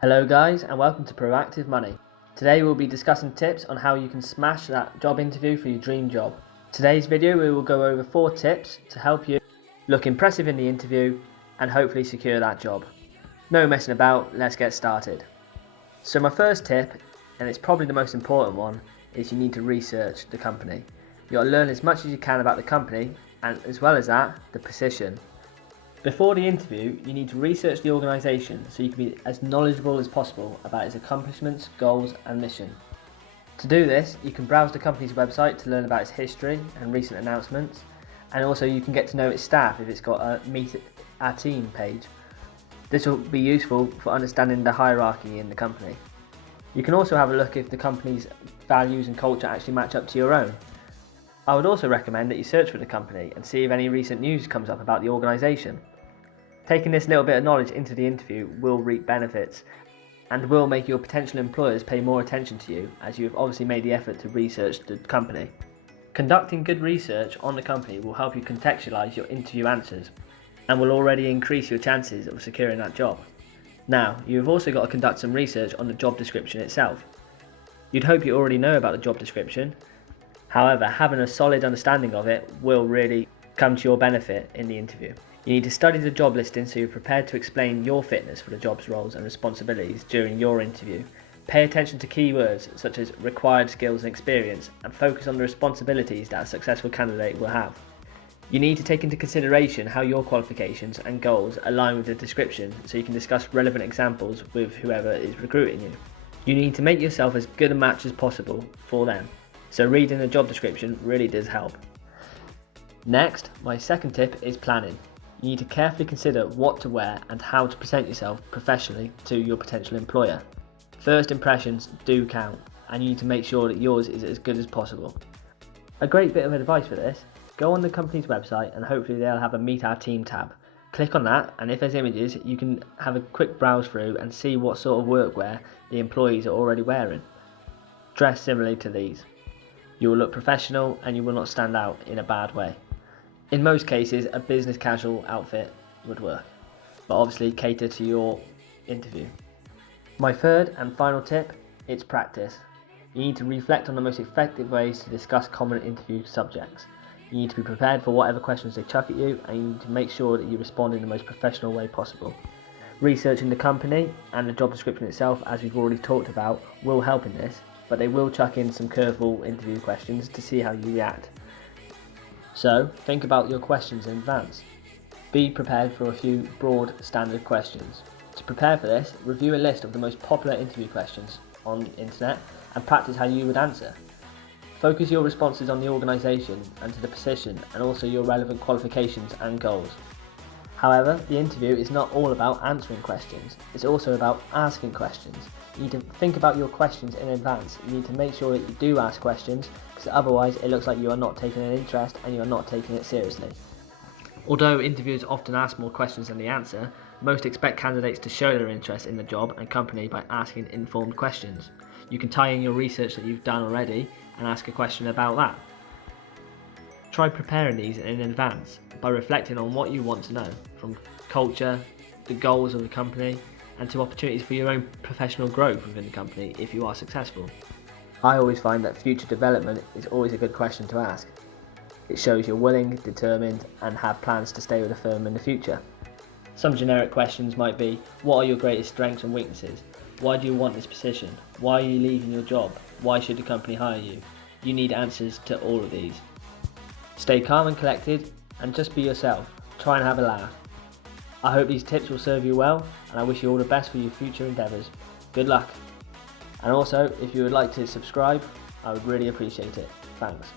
Hello guys, and welcome to Proactive Money. Today we'll be discussing tips on how you can smash that job interview for your dream job. Today's video we will go over 4 tips to help you look impressive in the interview and hopefully secure that job. No messing about, let's get started. So my first tip, and it's probably the most important one, is you need to research the company. You got to learn as much as you can about the company and as well as that, the position. Before the interview, you need to research the organisation so you can be as knowledgeable as possible about its accomplishments, goals and mission. To do this, you can browse the company's website to learn about its history and recent announcements, and also you can get to know its staff if it's got a Meet Our Team page. This will be useful for understanding the hierarchy in the company. You can also have a look if the company's values and culture actually match up to your own. I would also recommend that you search for the company and see if any recent news comes up about the organisation. Taking this little bit of knowledge into the interview will reap benefits and will make your potential employers pay more attention to you, as you have obviously made the effort to research the company. Conducting good research on the company will help you contextualise your interview answers and will already increase your chances of securing that job. Now, you have also got to conduct some research on the job description itself. You'd hope you already know about the job description. However, having a solid understanding of it will really come to your benefit in the interview. You need to study the job listing so you're prepared to explain your fitness for the job's roles and responsibilities during your interview. Pay attention to keywords such as required skills and experience and focus on the responsibilities that a successful candidate will have. You need to take into consideration how your qualifications and goals align with the description so you can discuss relevant examples with whoever is recruiting you. You need to make yourself as good a match as possible for them, so reading the job description really does help. Next, my second tip is planning. You need to carefully consider what to wear and how to present yourself professionally to your potential employer. First impressions do count, and you need to make sure that yours is as good as possible. A great bit of advice for this: go on the company's website and hopefully they'll have a Meet Our Team tab. Click on that, and if there's images, you can have a quick browse through and see what sort of workwear the employees are already wearing. Dress similarly to these. You will look professional and you will not stand out in a bad way. In most cases, a business casual outfit would work, but obviously cater to your interview. My third and final tip, it's practice. You need to reflect on the most effective ways to discuss common interview subjects. You need to be prepared for whatever questions they chuck at you, and you need to make sure that you respond in the most professional way possible. Researching the company and the job description itself, as we've already talked about, will help in this, but they will chuck in some curveball interview questions to see how you react. So, think about your questions in advance. Be prepared for a few broad standard questions. To prepare for this, review a list of the most popular interview questions on the internet and practice how you would answer. Focus your responses on the organisation and to the position, and also your relevant qualifications and goals. However, the interview is not all about answering questions, it's also about asking questions. You need to think about your questions in advance. You need to make sure that you do ask questions, because otherwise it looks like you are not taking an interest and you are not taking it seriously. Although interviewers often ask more questions than they answer, most expect candidates to show their interest in the job and company by asking informed questions. You can tie in your research that you've done already and ask a question about that. Try preparing these in advance by reflecting on what you want to know, from culture, the goals of the company, and to opportunities for your own professional growth within the company if you are successful. I always find that future development is always a good question to ask. It shows you're willing, determined, and have plans to stay with the firm in the future. Some generic questions might be: what are your greatest strengths and weaknesses? Why do you want this position? Why are you leaving your job? Why should the company hire you? You need answers to all of these. Stay calm and collected, and just be yourself. Try and have a laugh. I hope these tips will serve you well, and I wish you all the best for your future endeavours. Good luck. And also, if you would like to subscribe, I would really appreciate it. Thanks.